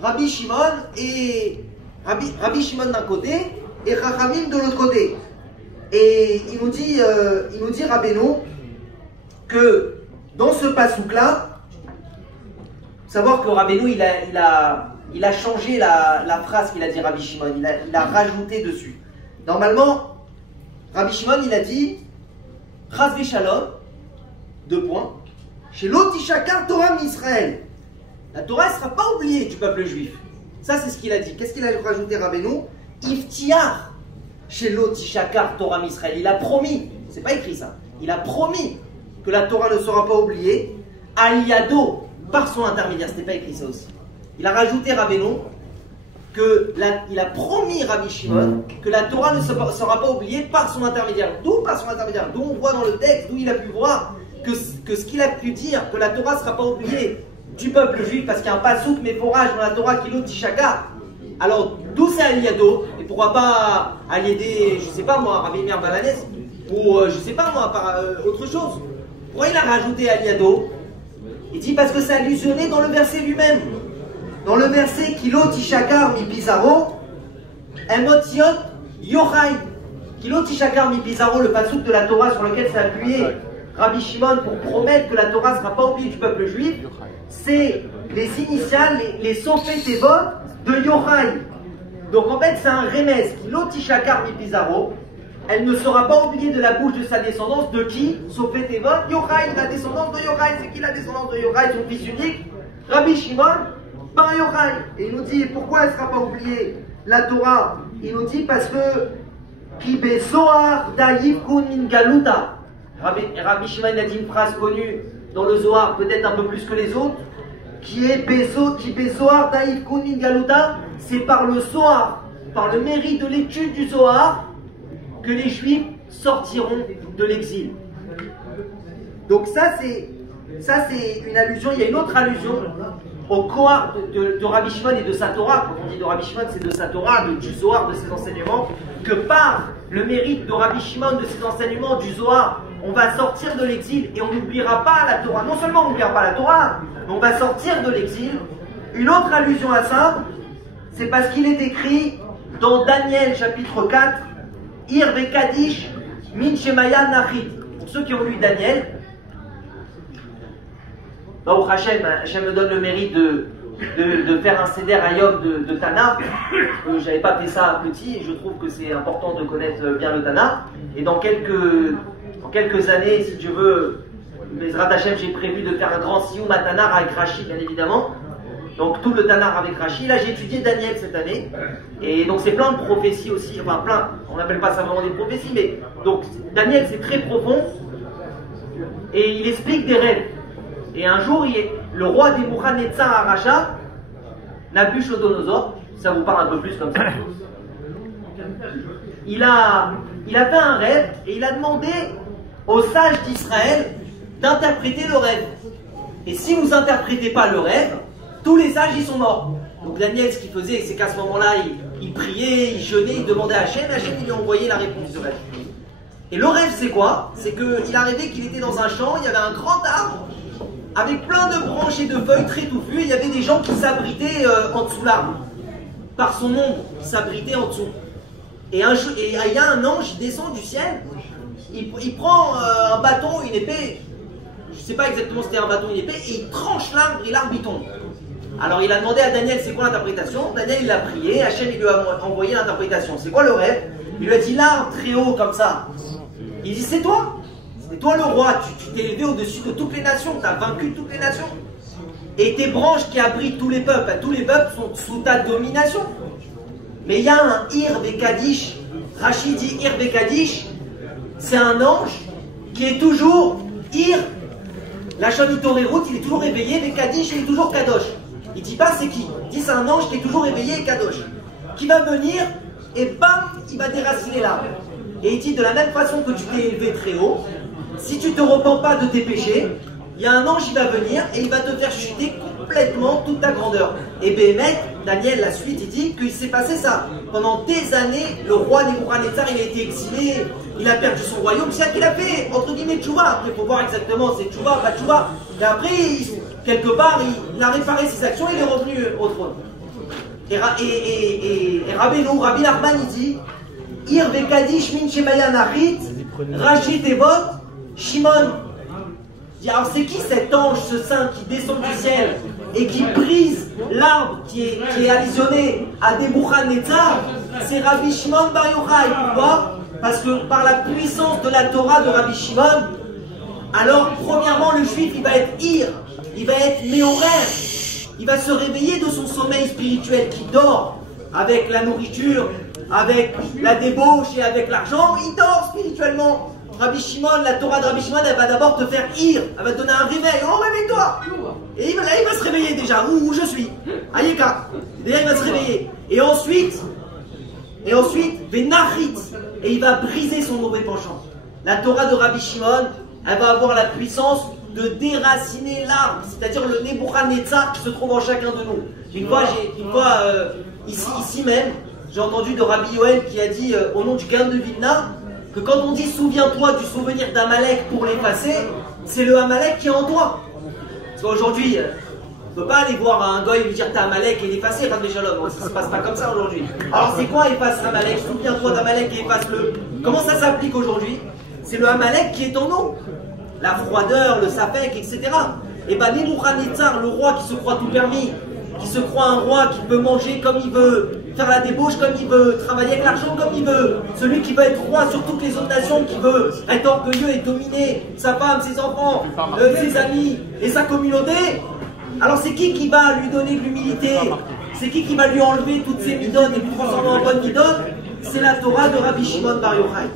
Rabbi Shimon et Rabbi Shimon d'un côté et Chachamim de l'autre côté. Et il nous dit Rabbeinu que dans ce pasouk-là, savoir que Rabbeinu il a changé la phrase qu'il a dit Rabbi Shimon, il a rajouté dessus. Normalement, Rabbi Shimon il a dit Chas v'shalom, 2 points, chez l'Otishakar Torah Israël. La Torah ne sera pas oubliée du peuple juif. Ça c'est ce qu'il a dit. Qu'est-ce qu'il a rajouté Rabbeinu? Iftiar chez l'Otishakar Torah Israël. Il a promis, c'est pas écrit ça, il a promis que la Torah ne sera pas oubliée, Al-Yado, par son intermédiaire, c'était pas écrit ça aussi. Il a rajouté Rabbeinu il a promis Rabbi Shimon que la Torah ne sera pas oubliée par son intermédiaire. D'où par son intermédiaire? D'où on voit dans le texte, d'où il a pu voir que ce qu'il a pu dire, que la Torah ne sera pas oubliée du peuple juif, parce qu'il y a un pasouk méphorage dans la Torah qui l'autre Tishaka. Alors d'où c'est Al-Yado? Et pourquoi pas Al-Yadé, je sais pas moi, Rabbi Meir Balanès, ou je sais pas moi, par autre chose. Pourquoi il a rajouté Al-Yado? Il dit parce que c'est allusionné dans le verset lui-même. Dans le verset Kilo Tishakar mi Pizarro, Emotion Yochai. Kilo Tishakar mi Pizarro, le pasouk de la Torah sur lequel s'est appuyé Rabbi Shimon pour promettre que la Torah ne sera pas oubliée du peuple juif, c'est les initiales, les Sofet Tevot de Yochai. Donc en fait c'est un remez, Kilo Tishakar mi Pizarro, elle ne sera pas oubliée de la bouche de sa descendance, de qui? Sofet Tevot, Yochai, la descendance de Yochai. C'est qui la descendance de Yochai, son fils unique? Rabbi Shimon par Yochai. Et il nous dit pourquoi elle ne sera pas oubliée la Torah? Il nous dit parce que Ki bezoar da'yivkun min galuta. Rabbi Shimon a dit une phrase connue dans le Zohar, peut-être un peu plus que les autres, qui est Ki bezoar da'yivkun min galuta. C'est par le Zohar, par le mérite de l'étude du Zohar, que les Juifs sortiront de l'exil. Donc ça c'est une allusion. Il y a une autre allusion au Kohar de Rabbi Shimon et de sa Torah. Quand on dit de Rabbi Shimon, c'est de sa Torah, du Zohar, de ses enseignements, que par le mérite de Rabbi Shimon, de ses enseignements, du Zohar, on va sortir de l'exil et on n'oubliera pas la Torah. Non seulement on n'oubliera pas la Torah, mais on va sortir de l'exil. Une autre allusion à ça, c'est parce qu'il est écrit dans Daniel chapitre 4, Ir Vekadish Min Shemaya Nachit. Pour ceux qui ont lu Daniel, Baruch Hashem, Hashem me donne le mérite de faire un Seder Hayom de Tana. J'avais pas fait ça petit et je trouve que c'est important de connaître bien le Tana. Et dans quelques années, si Dieu veut, Bezrat Hashem, j'ai prévu de faire un grand Sioum à Tanar avec Rashi, bien évidemment. Donc tout le Tanar avec Rashi. Là, j'ai étudié Daniel cette année. Et donc c'est plein de prophéties aussi. Enfin, plein, on n'appelle pas ça vraiment des prophéties, mais donc Daniel, c'est très profond. Et il explique des rêves. Et un jour, le roi des Nebuchadnezzar Aracha, Nabuchodonosor, ça vous parle un peu plus comme ça, il a fait un rêve et il a demandé aux sages d'Israël d'interpréter le rêve. Et si vous n'interprétez pas le rêve, tous les sages ils sont morts. Donc Daniel, ce qu'il faisait, c'est qu'à ce moment-là, il priait, il jeûnait, il demandait à Hachem, Hachem il lui envoyait la réponse du rêve. Et le rêve, c'est quoi? C'est qu'il a rêvé qu'il était dans un champ, il y avait un grand arbre avec plein de branches et de feuilles très touffues, et il y avait des gens qui s'abritaient en dessous de l'arbre. Par son ombre, ils s'abritaient en dessous. Et il y a un ange qui descend du ciel, il prend un bâton, une épée, je ne sais pas exactement si c'était un bâton ou une épée, et il tranche l'arbre et l'arbre il tombe. Alors il a demandé à Daniel c'est quoi l'interprétation. Daniel il a prié, Hachem il lui a envoyé l'interprétation. C'est quoi le rêve? Il lui a dit l'arbre très haut comme ça. Il dit c'est toi le roi, tu t'es élevé au-dessus de toutes les nations, tu as vaincu toutes les nations. Et tes branches qui abritent tous les peuples sont sous ta domination. Mais il y a un Ir Vekadish, Rachid dit Ir Vekadish, c'est un ange qui est toujours Ir, la Shonitorerut, il est toujours éveillé, Vekadish, il est toujours Kadosh. Il dit pas c'est qui, il dit c'est un ange qui est toujours éveillé et Kadosh, qui va venir et bam, il va déraciner l'arbre. Et il dit de la même façon que tu t'es élevé très haut, si tu ne te repens pas de tes péchés, il y a un ange qui va venir et il va te faire chuter complètement toute ta grandeur. Et Béhémet, Daniel, la suite, il dit qu'il s'est passé ça. Pendant des années, le roi Nebuchadnezzar, il a été exilé, il a perdu son royaume. C'est ça qu'il a fait, entre guillemets, tchouva. Après, il faut voir exactement, c'est tchouva, pas tchouva. Mais après, quelque part, il a réparé ses actions, il est revenu au trône. Et Rabbi Nachman, il dit, Ir vekadish min shemaya nachit, Rachid et Vot, Shimon. Alors c'est qui cet ange, ce saint qui descend du ciel et qui brise l'arbre qui est allusionné à Nebuchadnezzar? C'est Rabbi Shimon Bar Yochai. Pourquoi? Parce que par la puissance de la Torah de Rabbi Shimon, alors premièrement le juif il va être il va être méhoraire, il va se réveiller de son sommeil spirituel qui dort avec la nourriture, avec la débauche et avec l'argent, il dort spirituellement. Rabbi Shimon, la Torah de Rabbi Shimon, elle va d'abord te faire elle va te donner un réveil. Oh, réveille-toi! Et là, il va se réveiller déjà, où je suis. Ayeka. Déjà, il va se réveiller. Et ensuite, Venachit. Et il va briser son mauvais penchant. La Torah de Rabbi Shimon, elle va avoir la puissance de déraciner l'arbre, c'est-à-dire le Nebuchadnezzar qui se trouve en chacun de nous. Une fois, ici même, j'ai entendu de Rabbi Yoel qui a dit au nom du Gaon de Vilna, que quand on dit souviens-toi du souvenir d'Amalek pour l'effacer, c'est le Amalek qui est en toi. Parce qu'aujourd'hui, on ne peut pas aller voir un goy et lui dire t'as Amalek et l'effacer, Rabbi Shalom. Ça ne se passe pas comme ça aujourd'hui. Alors c'est quoi efface Amalek? Souviens-toi d'Amalek et efface-le. Comment ça s'applique aujourd'hui? C'est le Amalek qui est en nous. La froideur, le sapek, etc. Et bien Nebuchadnezzar, le roi qui se croit tout permis, qui se croit un roi qui peut manger comme il veut, faire la débauche comme il veut, travailler avec l'argent comme il veut, celui qui veut être roi sur toutes les autres nations, qui veut être orgueilleux et dominer sa femme, ses enfants, ses amis et sa communauté. Alors c'est qui va lui donner de l'humilité? C'est qui va lui enlever toutes ses midotes et lui transformer en bonne midote? C'est la Torah de Rabbi Shimon Bar Yochai.